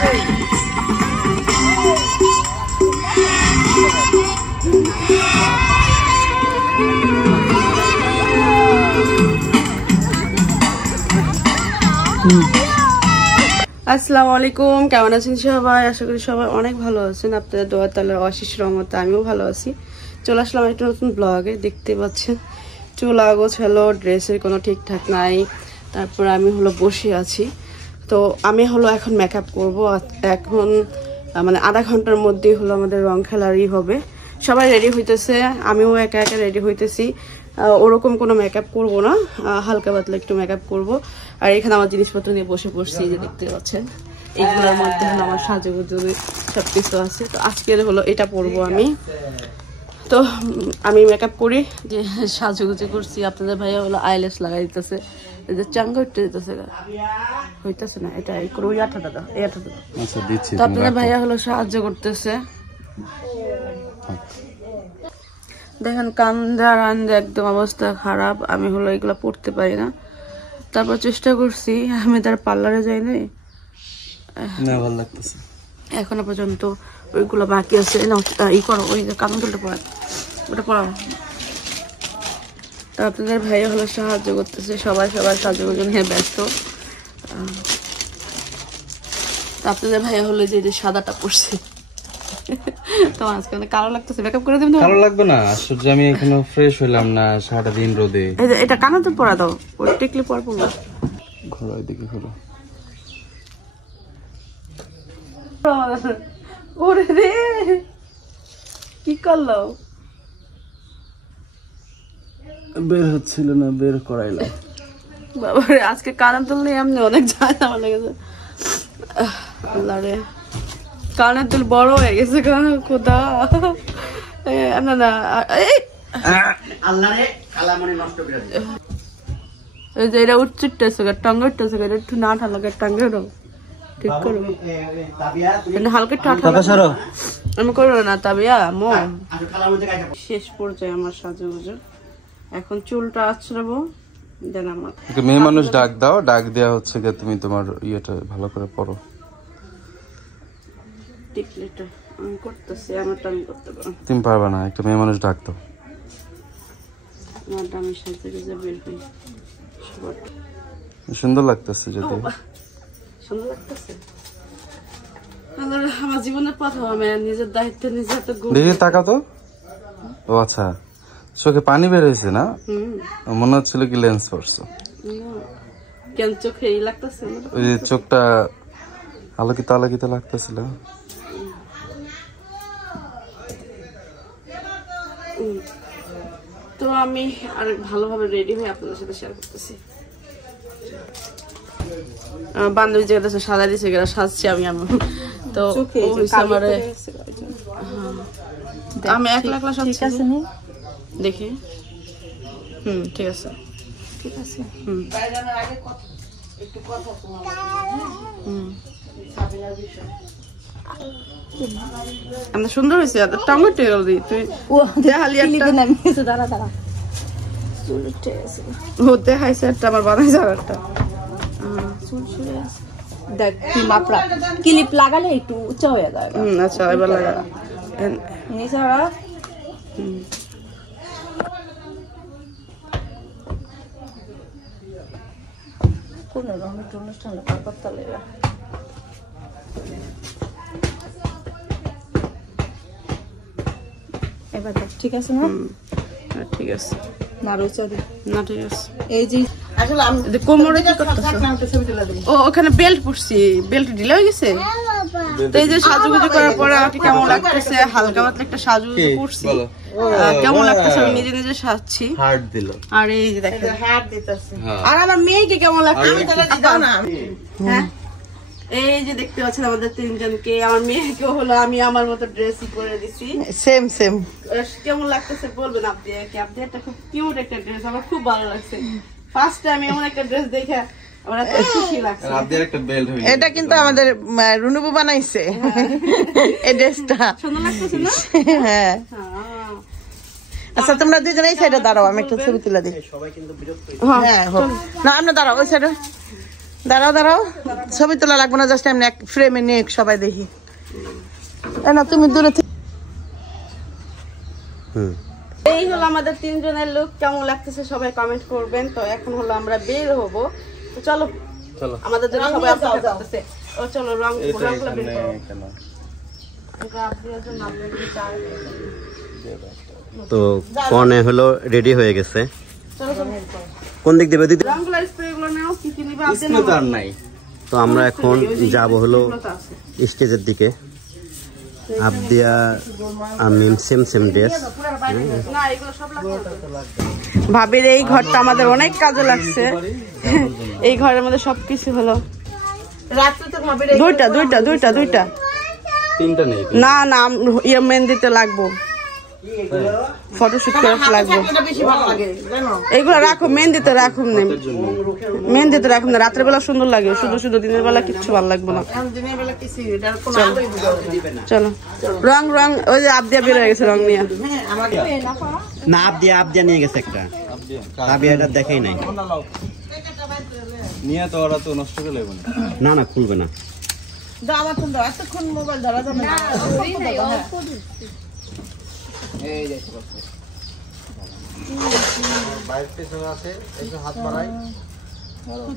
আসসালামু আলাইকুম, কেমন আছেন সবাই? আশা করি সবাই অনেক ভালো আছেন। আপনাদের দোয়া তাআলার অশেষ রহমতে আমিও ভালো আছি। চলে আসলাম একটা নতুন ব্লগে। দেখতে পাচ্ছেন চুল গোছালো, ড্রেসের কোনো ঠিকঠাক নাই। তারপর আমি বসে আছি। তো আমি এখন মেকআপ করব। এখন মানে আধা ঘন্টার মধ্যেই আমাদের রং খেলারই হবে। সবাই রেডি হইতেছে, আমিও একা একা রেডি হইতেছি। ওরকম কোনো মেকআপ করব না, হালকা পাতলা একটু মেকআপ করব। আর এখানে আমার জিনিসপত্র নিয়ে বসে পড়ছি, যে দেখতে পাচ্ছেন এইগুলোর মধ্যে আমার সাজুগুজু সবকিছু আছে। তো আজকের এটা পরবো আমি। তো আমি মেকআপ করি, যে সাজুগুজু করছি। আপনাদের ভাইয়া আইল্যাশ লাগাই দিতেছে, চাঙ্গা উঠতে দিতেছে, হইতেছে না। এটা এই করে আঠাটা দাও, এই আঠাটা দাও। তো আপনাদের ভাইয়া সাহায্য করতেছে। দেখেন কান্দা রান্দা একদম অবস্থা খারাপ। আমি এগুলো পড়তে পারি না। তারপর চেষ্টা করছি, আমি তার পার্লারে যাই নাই, ভালো লাগতেছে এখনো পর্যন্ত। ওইগুলো বাকি আছে। ই করো, ওই কান দুলটা পড়া, ওটা পড়াও। তো আপনাদের ভাইয়া সাহায্য করতেছে। সবাই সাহায্য নিয়ে ব্যস্ত। আপনাদের ভাইয়া যে সাদাটা পড়ছে, তো আজকে কালো লাগতেছে। মেকআপ করে দিন। কালো লাগবে না, আসলে আমি এখনো ফ্রেশ হইলাম না, সারাটা দিন রোদে। এটা কানে তো পরা দাও, ওই টিকলি পরবো না। ঘোরো এদিকে ঘোরো। ওরে রে, কি করলো? বের হচ্ছিল না, বের করাইলাম। বাবা রে, আজকে কানের দুল নেই, এমনি অনেক যায় আমার লেগেছে। আল্লাহ রে, কানের দুল বড় হয়ে গেছে। খোদা না না, আল্লাহ রে, কালামনি নষ্ট করে দিল। এই যে এটা উচ্চুটতেছে, টাঙ্গা উঠতেছে, এটা একটু না ঠান্ডা লাগে, টাঙ্গা দাও, ঠিক করো। হালকা ঠান্ডা আমি করবো না। তাবিয়া মো শেষ পর্যায়ে আমার সাজুগুজু। এখন চুলটা আছড়াবো। দেন আমার মেয়ে মানুষ ডাক দাও, ডাক দেয়া হচ্ছে যে তুমি তোমার ইয়েটা ভালো করে পড়ো। টিকলিটা আমি করতেছি, আমারটা আমি করতে পারবো। তুমি পারবা না, একটা মেয়ে মানুষ ডাক দাও। আমারটা আমি সাজতে গেছে বের হই। সুন্দর লাগতেছে, যদি সুন্দর লাগতেছে। আমার জীবনের প্রথম আমি নিজের দায়িত্ব নিজে এত দেখি তাকা তো। ও আচ্ছা, চোখে পানি বের হয়েছে না? মনে হচ্ছিল কি লেন্স পড়ছো। কেন চোখে লাগতেছে? ওই যে চোখটা আলোকিত আলোকিত লাগতেছিল। তো আমি আর ভালোভাবে রেডি হয়ে আপনাদের সাথে শেয়ার করতেছি। বান্ধবী যে সাজা দিচ্ছে, সাজছি আমি। তো আমি একলা একলা সাজছি, দেখি। ঠিক আছে, ঠিক আছে। সুন্দর হয়েছে। টমেটো তুই দেখাইছে একটা আমার বানাইছে একটা। দেখ তুই মাপরা ক্লিপ লাগালে একটু উঁচা হয়ে যায়। আচ্ছা, এবার লাগা। এছাড়া কোন অনুষ্ঠান করতে লাগে। এবার ঠিক আছে না? ঠিক আছে না, রোচা না, ঠিক আছে। এই যে আসলে আমি কোমরে কি করতেছ? ও ওখানে বেল্ট পরছি, বেল্ট ঢিলা হয়ে গেছে। তো এই যে সাজুগুজু করার পরে আমাকে কেমন লাগতেছে, হালকা পাতলা একটা সাজুগুজু করছি, কেমন লাগতেছে আমি নিজে নিজে সাজছি। হার্ট দিল। আর এই যে দেখেন হার্ট দিতেছে। আর আমার মেয়েকে কেমন লাগতেছে দাও না। হ্যাঁ, এই যে দেখতে পাচ্ছেন আমাদের তিনজনকে। আমার মেয়েকে আমি আমার মতো ড্রেসই করে দিছি, সেম সেম। কেমন লাগতেছে বলবেন আপনি? আপনি একটা খুব কিউট একটা ড্রেস, আমার খুব ভালো লাগছে। ফার্স্ট টাইম এমন একটা ড্রেস দেখে আমার এত খুশি লাগছে। এটা কিন্তু আমাদের রুনুবু বানাইছে এই ড্রেসটা। সুন্দর লাগতেছে না? হ্যাঁ। আচ্ছা তোমরা দুজনে এই সাইডে দাঁড়াও, আমি একটা ছবি তুলে দিই। হ্যাঁ, না আমরা দাঁড়াও ওই সাইডে। দাঁড়াও দাঁড়াও, ছবি তোলা লাগবে না, জাস্ট এমনি এক ফ্রেমে নিয়ে সবাই দেখি। না তুমি দূরে থেকে। এই হলো আমাদের তিনজনের লুক। কেমন লাগতেছে সবাই কমেন্ট করবেন। তো এখন হলো আমরা বের হব। তো চলো চলো আমাদের জন্য সবাই অপেক্ষা করতেছে। ও চলো রংগুলো বের করো। তো কনে হলো রেডি হয়ে গেছে। কোন দিক দেবে দিদি? রংগুলো স্প্রেগুলো নাও, কি কি নিবা আপনি স্প্রে তো আর নাই। তো আমরা এখন যাব হলো স্টেজের দিকে। আবদিয়া আমিন সেম ড্রেস। না এগুলো সব লাগবে। ভাবির এই ঘরটা আমাদের অনেক কাজে লাগছে। এই ঘরের মধ্যে সবকিছু হলো। রাত্রে তো ভাবে দুইটা তিনটা নেই। না না ইয়ে মেহেন্দিতে লাগবো, ফটোশুট করে লাগবো। বেশি ভালো লাগে জানো। এইগুলো রাখো, মেহেন্দিতে রাখুন না, মেহেন্দিতে রাখুন না। রাত্রে বেলা সুন্দর লাগে, শুধু শুধু দিনের বেলা কিচ্ছু ভালো লাগবে না। দিনের বেলা কিছু এটার কোনো আলোই দিবে না। চলো রং ওই যে আবদিয়া বের হয়ে গেছে রং নিয়ে। হ্যাঁ আমাকে না আবদিয়া নিয়ে গেছে একটা। আবদিয়াটা দেখাই নাই। নিয়ে তো ওরা তো নষ্ট করে লাগবে না না খুলবে না। দাও আমার ফোন দাও, এতক্ষণ মোবাইল ধরা যাবে না। এই যে বাইক পেছনে আছে, একটু হাত বাড়াই।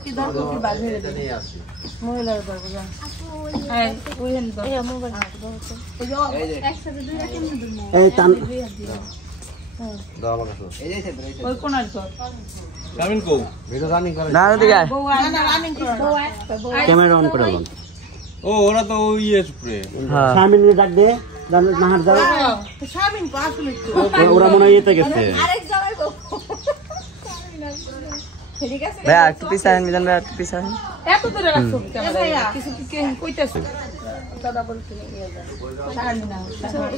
কি দাও কি বাজে এটা নিয়ে আসি। মোবাইলের ধরবো যা। এই ওইখানে দাও। এই মোবাইল দাও। এই যে একসাথে দুইটা কেমনে দিমু? এই টান দাও আমার কাছে। এই যে ওই কোনার ঘর। রামিন কো ভিডিও রানিং করে না ওদিকে না রানিং করো। ক্যামেরা অন করে বল। ও ওরা তো ইয়ে স্প্রে। হ্যাঁ সামনে ডাক দে, জানো না হাত দাও। Shamin pass minute. ওরা মনে হয় এতে গেছে। আরেক জনের গো ঠিক আছে ভাই একটু পিছান মিজান ভাই একটু পিছান। এত দূরে রাখছো ক্যামেরা কিছু কি কইতাছ? দাদা বলতে নিয়ে যা।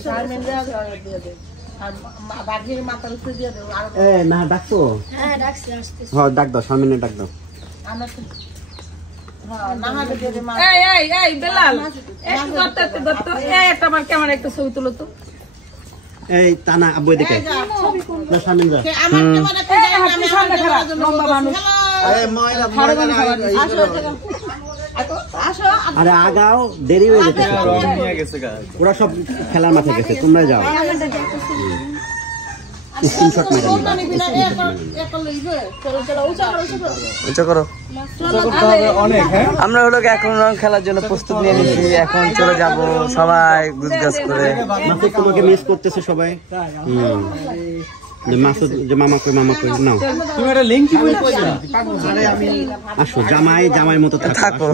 শামিন দিয়ে দে। আর বাঘের মাথার উপরে দিয়ে দাও। আর এ না ডাকতো। হ্যাঁ ডাকছি আসতে। হ্যাঁ ডাক দাও, সামনে ডাক দাও। আমরা তো হ্যাঁ না হাতে দিয়ে দে। এই বেলাল একটু দত্ত এই একটা আমার ক্যামেরা একটা ছবি তুলো তো। এই টানা আব্বু এদিকে না, সামনে যা। আমার ক্যামেরা কে আমি সামনে খারাপ লম্বা মানুষ। এই ময়লা আসো আরে আগাও, দেরি হয়ে যেতে। নিয়ে গেছে গা। ওরা সব খেলার মাঠে গেছে, তোমরা যাও। স্ক্রিনশট মেরে নিবা। উঁচু করো। অনেক হ্যাঁ। আমরা হলো এখন রং খেলার জন্য প্রস্তুত নিয়ে নিচ্ছি। এখন চলে যাব সবাই গুজগাছ করে। মাসুদ তোমাকে মিস করতেছে সবাই। যে মাসুদ যে মামা কই নাও। তুমি একটা লিংক কি আসো, জামাই মতো থাকো।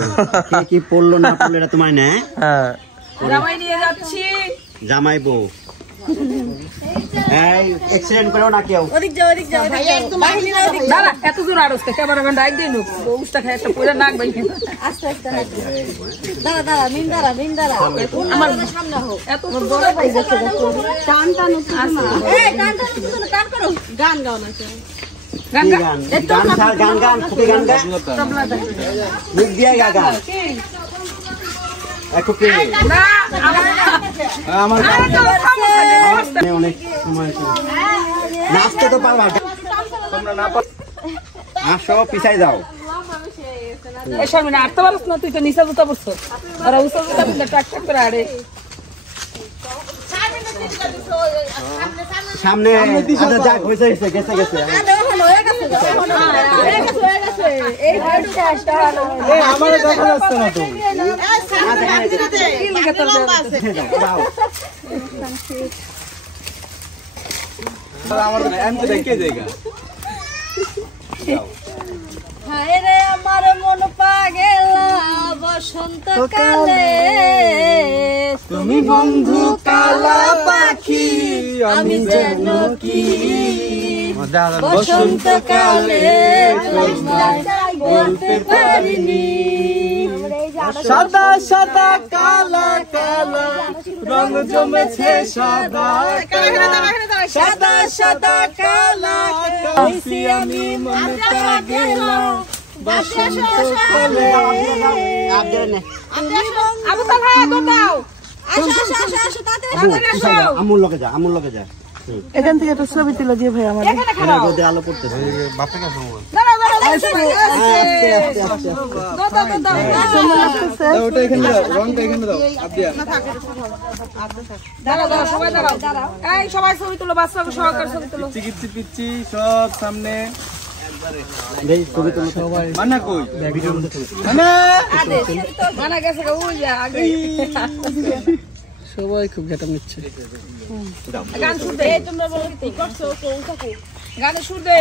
কে কি পড়লো না পড়লো এটা তোমার না। হ্যাঁ জামাই নিয়ে যাচ্ছি। জামাই বউ। এই অ্যাক্সিডেন্ট করো না কেউ। ওদিক যাও ভাই একদম বাহিনী না ওদিক দাঁড়া এত দূর আরস ক্যামেরাম্যান ডাক দিন বউটা খায় একটা পুরো নাক বাইন। আস্তে আস্তে দাঁড়া মিন্দারা আমার সামনে হোক এত বড় পাই যাচ্ছে টান আসে এই গান করো গান গাও না কেউ। গান খুবই গান গা। মুখ দিয়ে গা একটু কে আমার অনেক সময় নাচতে তো পারবা। আসো পিছাই যাও। এই শামিনা আটতে পারছ না, তুই তো নিচে জুতা পরছ। আর উঁচা জুতা পরলে টাক টাক করে আরে সামনে যাক হয়েছে গেছে এই ভাইটা আমার দেখা যাচ্ছে না তো। আমার এমনি দেখে জায়গা। হায় রে আমার মন পাগেলা বসন্তকালে তুমি বন্ধু কালা পাখি আমি যেন কি বসন্তকালে বলতে পারিনি। সাদা সাদা কালা কালা রং জমেছে সাদা সাদা সাদা কালা কাশি আমি মনটা গেলাম বসন্তকালে। আবু তালহা দাও আমুল লগে যা। এখান থেকে একটা ছবি তুলে দিয়ে ভাই আমার রোদে আলো পড়তেছে। বাপে কাছে দাঁড়া সবাই ছবি তুলো, বাচ্চা সহকারে ছবি তুলো। পিচ্ছি সব সামনে মানা কই মানা গেছে আগে সবাই খুব গেটাপ নিচ্ছে। গান সুর দে, তোমরা বলো কি করছো? গানে সুর দে,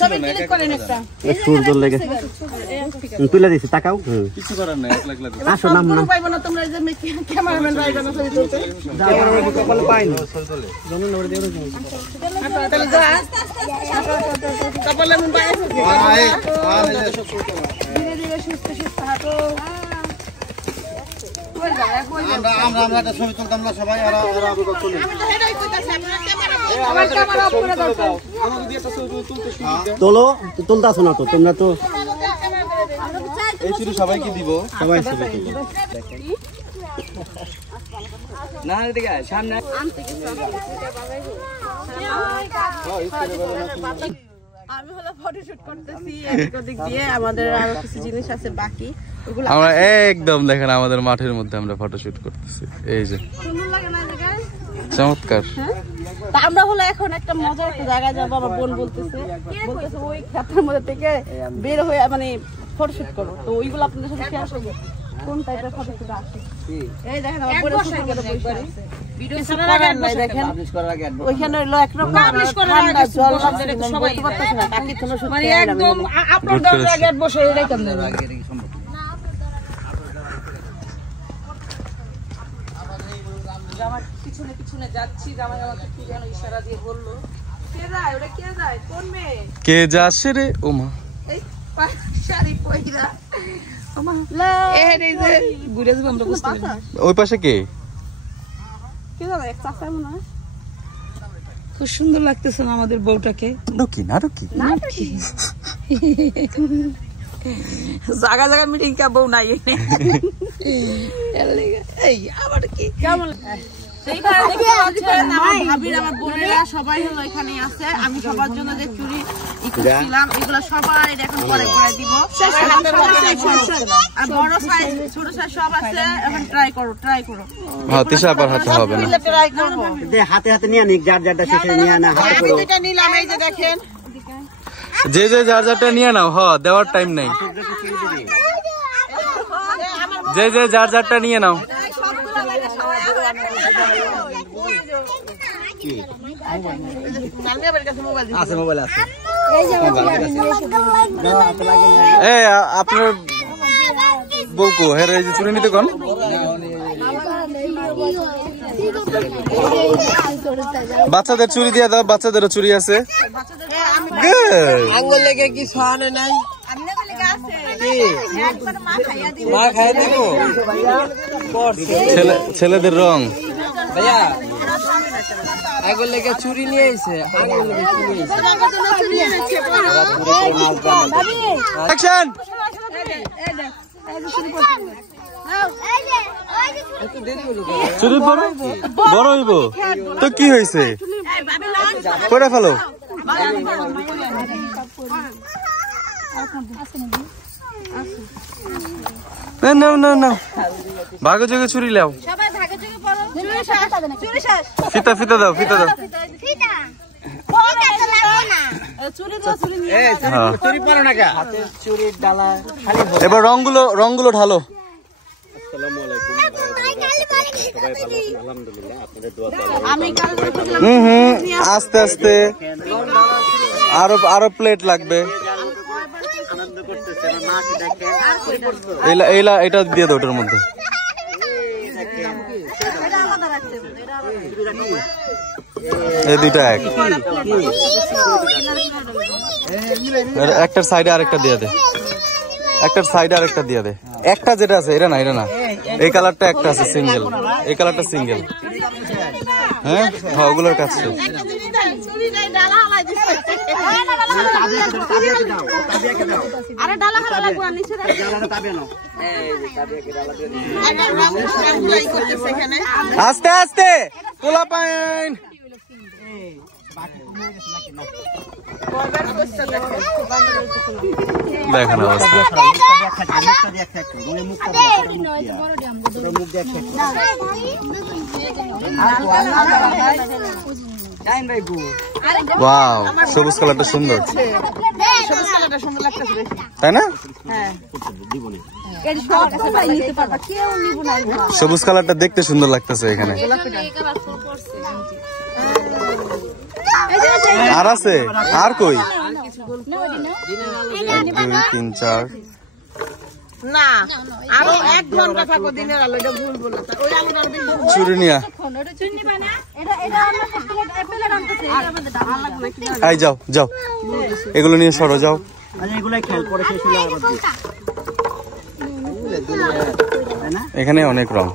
সবাই ক্লিক করেন একটা সূর্য লেগে তুলে দিছি, তাকাও। কিছু করার নাই, এক লাখ লাখ আসো নাম নাম পাইবো না তোমরা, এই যে ক্যামেরাম্যান রাইবা না ছবি তুলতে। কপালে পাইনি তাহলে যা কপালে মন পায় আছে, ধীরে ধীরে সুস্থ সুস্থ হাঁটো। আমরা একটা ছবি তুলতাম না সবাই, আর আমার ক্যামেরা অফ করে দাও। তোলো, তুলতাছো না তো তোমরা তো এই চুরি সবাইকে দিব। সবাই ছবি তুলো। না এদিকে সামনে আমি হলো ফটোশুট করতেছি এদিক ওদিক দিয়ে, আমাদের আরো কিছু জিনিস আছে বাকি, ওগুলো আমরা একদম দেখেন আমাদের মাঠের মধ্যে আমরা ফটোশুট করতেছি। এই যে সুন্দর লাগে না জায়গায়? চমৎকার। তা আমরা হলো এখন একটা মজার একটা জায়গায় যাবো, আমার বোন বলতেছে ওই ক্ষেতের মধ্যে থেকে বের হয়ে মানে ফটোশুট করো, তো ওইগুলো আপনাদের সাথে শেয়ার করবো কোন টাইপের ফটোশুট আসে। এই দেখেন আমার বোনের সাথে বসে আছে, ভিডিও করার নাই দেখেন, ওইখানে হলো একরকম ঠান্ডা জল লাগছে, সবাই বলতে পারতেছে না কাকি তোমরা শুট মানে একদম আপলোড দেওয়ার আগে বসে এরকম দেবে। পিছনে পিছনে যাচ্ছি, জামাই আমাকে কি যেন ইশারা দিয়ে বললো, কে যায় ওটা, কে যায়, কোন মেয়ে? কে যাচ্ছে রে? ও মা, এই শাড়ি পয়রা ওমা এই যে ঘুরে যাবো আমরা, বুঝতে পারি না। ওই পাশে কে? কি জানো এক চাচা মনে হয়। খুব সুন্দর লাগতেছে না আমাদের বউটাকে? রুকি না রুকি জায়গা জায়গা মিটিং কা বউ নাই এই আবার কি কেমন সেইখানে দেখতে পাচ্ছেন আমার ভাবির আমার বোনেরা সবাই হলো এখানে আছে। আমি সবার জন্য যে চুরি ইকুছিলাম এগুলো সবাই এখন পরে করে দিব, আর বড় সাইজ ছোট সাইজ সব আছে, এখন ট্রাই করো হ্যাঁ তিশা আবার হাতে হবে না, ট্রাই করব। হাতে হাতে নিয়ে নিক, যার যারটা শেষে নিয়ে না হাতে আমি করো। যেটা নিলাম এই যে দেখেন, যে যে যার যারটা নিয়ে নাও। হ দেওয়ার টাইম নেই, যে যে যার যারটা নিয়ে নাও। আছে মোবাইল আছে। এ আপনার বউকো হ্যাঁ এই যে চুরি নিতে কোন বাচ্চাদের চুরি দিয়ে দাও, বাচ্চাদেরও চুরি আছে। আঙ্গুল লেগে কি সাহানে নাই, মা খাইয়া দিব ছেলেদের রং ভাইয়া। আঙ্গুল লেগে চুরি নিয়ে আইছে, আঙ্গুল লেগে চুরি নিয়ে আইছে। অ্যাকশন। চুরি বড় হইব তো কি হয়েছে, করে ফেলো। ভাগে যোগে চুরি লাও, ফিতা ফিতা দাও, ফিতা দাও। এবার রংগুলো ঢালো। আস্তে আস্তে আরো প্লেট লাগবে। এটা দিয়ে দাও ওটার মধ্যে। এই দুইটা এক, একটার সাইডে আরেকটা দিয়ে দে, একটার সাইডে আরেকটা দিয়ে দে। একটা যেটা আছে এটা না, এটা না, এই কালারটা একটা আছে সিঙ্গেল, এই কালারটা সিঙ্গেল। হ্যাঁ হ্যাঁ ওগুলোর কাছে আস্তে আস্তে পোলা পাইন দেখেন অবস্থা। ওয়াও, সবুজ কালারটা সুন্দর, তাই না? সবুজ কালারটা দেখতে সুন্দর লাগতেছে এখানে। আর আছে? আর কই? 1 2 3 4 না আরো 1 ঘন্টা থাকো দিনের আলো, এটা ভুল বলতা। ওই আলোটা চুরি নিয়া আই যাও যাও, এগুলো নিয়ে সরো যাও। এখানে অনেক রং।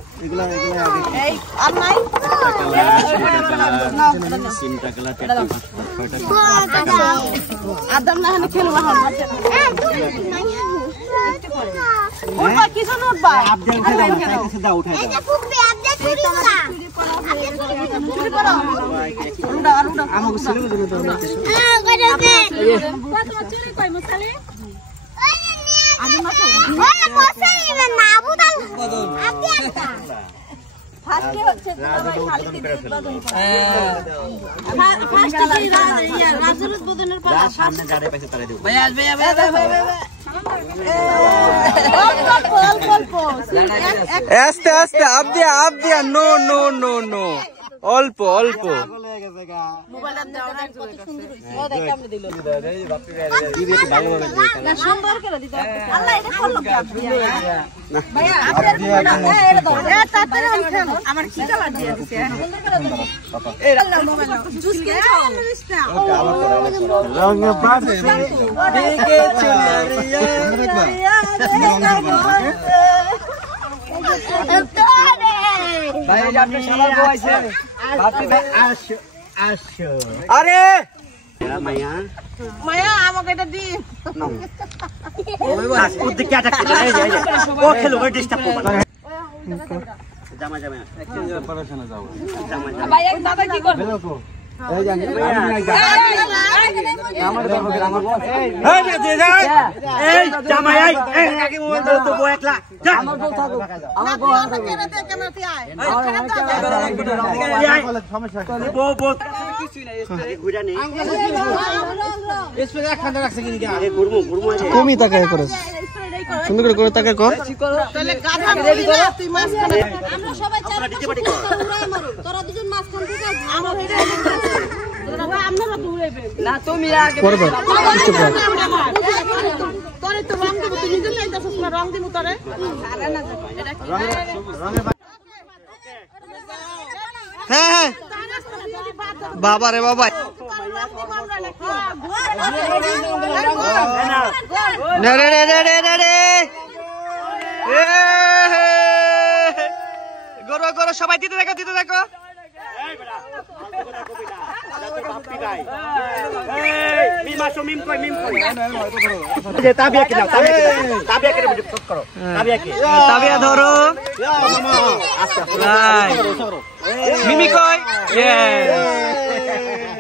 আস্তে আস্তে আপ দিয়া নো নো নো নো, অল্প অল্প। আরে মায়া মায়া আমাকে এটা দি কমি তাকায় করে সুন্দর করে করে তাকায় কর। তাহলে গাধা রেডি কর, তুই মাছ খাবে। আমরা সবাই চার পাঁচটা উড়াই মারো, তোরা দুজন মাছ খান ঠিক আছে? আমরা রেডি আপনারা তো উড়াইবে না, তুমি আগে করবে। তোরে তো রং দেব, তুই নিজে চাইতাছস না রং দিব তোরে? আরে না এটা কি হ্যাঁ হ্যাঁ বাবা রে বাবা, গরো গরো সবাই দিতে দেখো দিতে দেখো। তাবিয়া ধরো মিমি কই,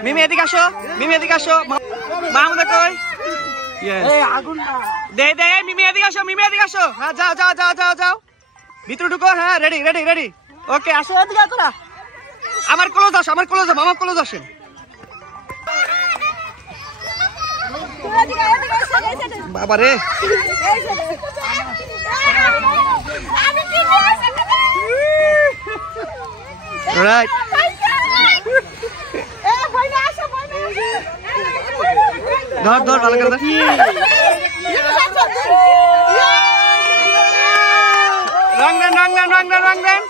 মিমি এদিকে আসো, মিমি এদিকে আসো। মাহমুদা কই? দে দে মিমি এদিকে আসো, মিমি এদিকে আসো। হ্যাঁ যাও যাও যাও যাও যাও, ভিতরে ঢুকো। হ্যাঁ রেডি রেডি রেডি, ওকে আসো এদিকে তোরা। আমার ক্লোজ আসো, আমার ক্লোজ, মামা ক্লোজ আসেন। বাবা রে রাইট ধর ধর ভালো করে রং দেন রং দেন রং দেন রং দেন।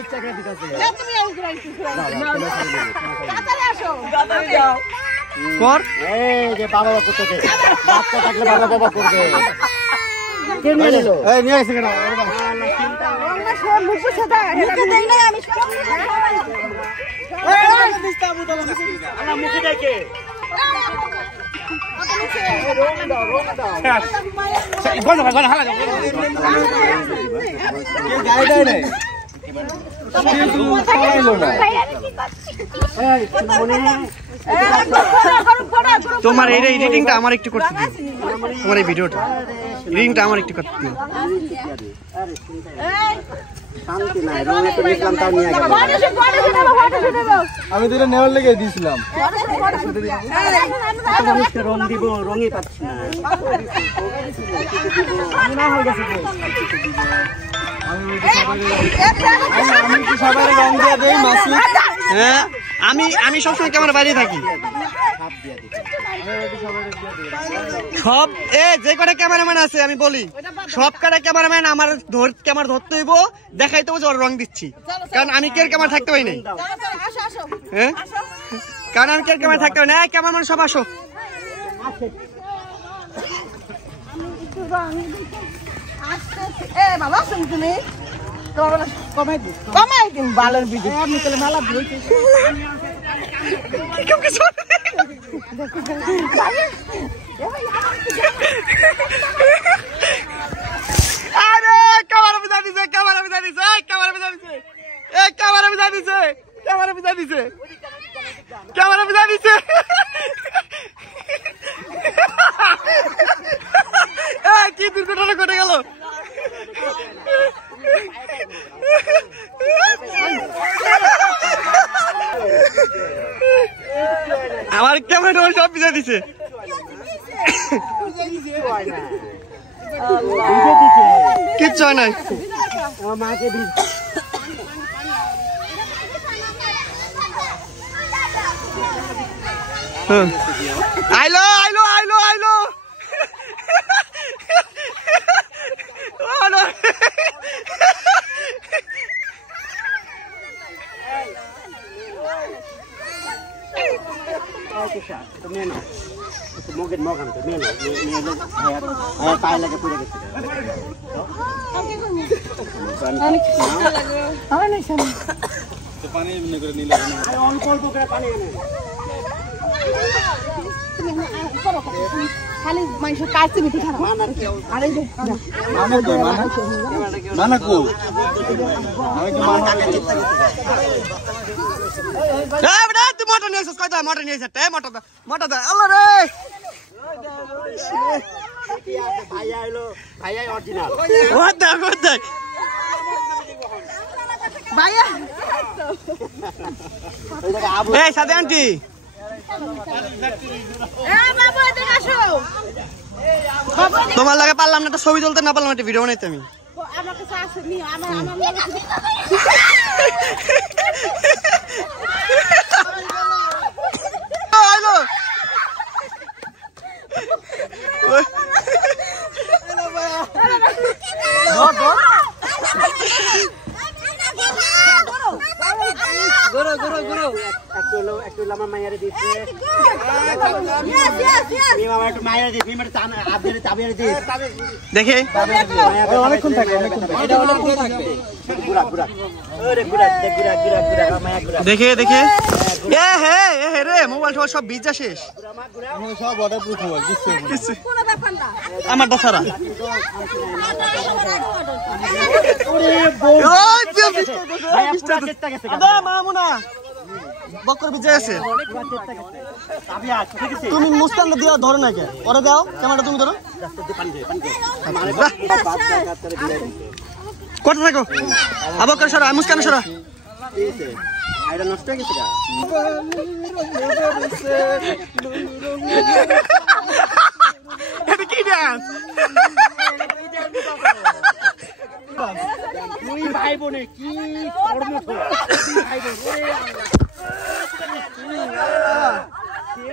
ইচ্ছা করে দিতেছে কর, এই যে বাবা করতে বাচ্চা থাকলে বাবা বাবা করবে। কে নিয়ে নিল? এই নিয়ে এসে কেন? আমরা সব মুখ সাদা মুখে দেই না, আমি সব এই দিস্তা বুতল আমরা মুখে দেই কে? রং দাও রং দাও বন্ধ কর, হালা দাও। কে গায় দেয় না তোমার এই এডিটিংটা আমার একটু করতে দিও, তোমার এই ভিডিওটা এডিটিংটা আমার একটু করতে দিও। আমি তো নেওয়ার লেগে দিয়েছিলাম। রং দিব, রঙই পাচ্ছি না। হ্যাঁ, আমি সবসময় ক্যামেরা বাইরে থাকি। সব যে কটা ক্যামেরাম্যান আছে আমি বলি, সব কটা ক্যামেরাম্যান আমার ক্যামেরা ধরতে হইব, দেখাইতে হইব যে ওর রং দিচ্ছি, কারণ আমি কে ক্যামেরা থাকতে পারি নাই। হ্যাঁ, কারণ আমি কে ক্যামেরা থাকতে পারি না। ক্যামেরাম্যান সব আসো। কমাই দিন বালের ভিডিও আপনি তাহলে মালা আরে ক্যামেরা বিজা দিছে, ক্যামেরা বিজা দিছে, ক্যামেরা বিজা দিছে, ক্যামেরা বিজা দিছে, ক্যামেরা বিজা দিছে, ক্যামেরা বিজা দিছে। কি দুর্ঘটনা ঘটে গেল। আমার ক্যামেরা সব বিজা দিছে। কিচ্ছু হয় নাই। আইলো আইলো আইলো আইলো। খালি মাংস কাটছে মিঠি খারাপ আরে মানা কো তুই মোটর নিয়ে এসেছিস, কয়টা মোটর নিয়ে এসেছে? মোটর দা আল্লাহ রে। সাথে আন্টি তোমার লাগে পারলাম না, ছবি তুলতে না পারলাম, একটা ভিডিও বানাইতে আমি। দেখে অনেকক্ষণ থাকে, দেখে দেখে রে মোবাইল সব ভিজা শেষ, সব ওয়াটারপ্রুফ মোবাইল। আমারটা ছাড়া। মামুনা বক্কর ভিজে আছে। তুমি মুস্তান দিয়া ধরো না কে, ওরে দাও ক্যামেরাটা, তুমি ধরো। কোথা থাকো আবক্কর সরা, মুস্কান সরা। নষ্ট হয়ে গেছে। এটা কি ডান্স? দুই ভাই বোনে কি কর্ম,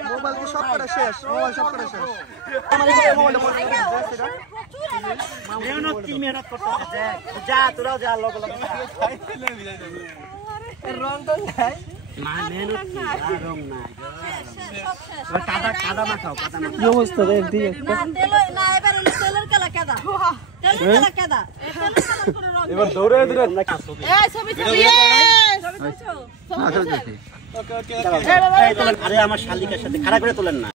মোবাইল সব করা শেষ, মোবাইল সব করা শেষ। মেহনত করতে যা, তোরাও যা, লোক রং তো নাই না, মেহনত রং নাই, কাদা কাদা মাখাও, কাদা মাখাও। না তেল না, এবার তেলের কালা কাদা, তেলের কালা কাদা, তেলের কালা করে রং। এবার দৌড়ে দৌড়ে এই ছবি ছবি আরে আমার শালিকার সাথে খারাপ করে তোলেন না।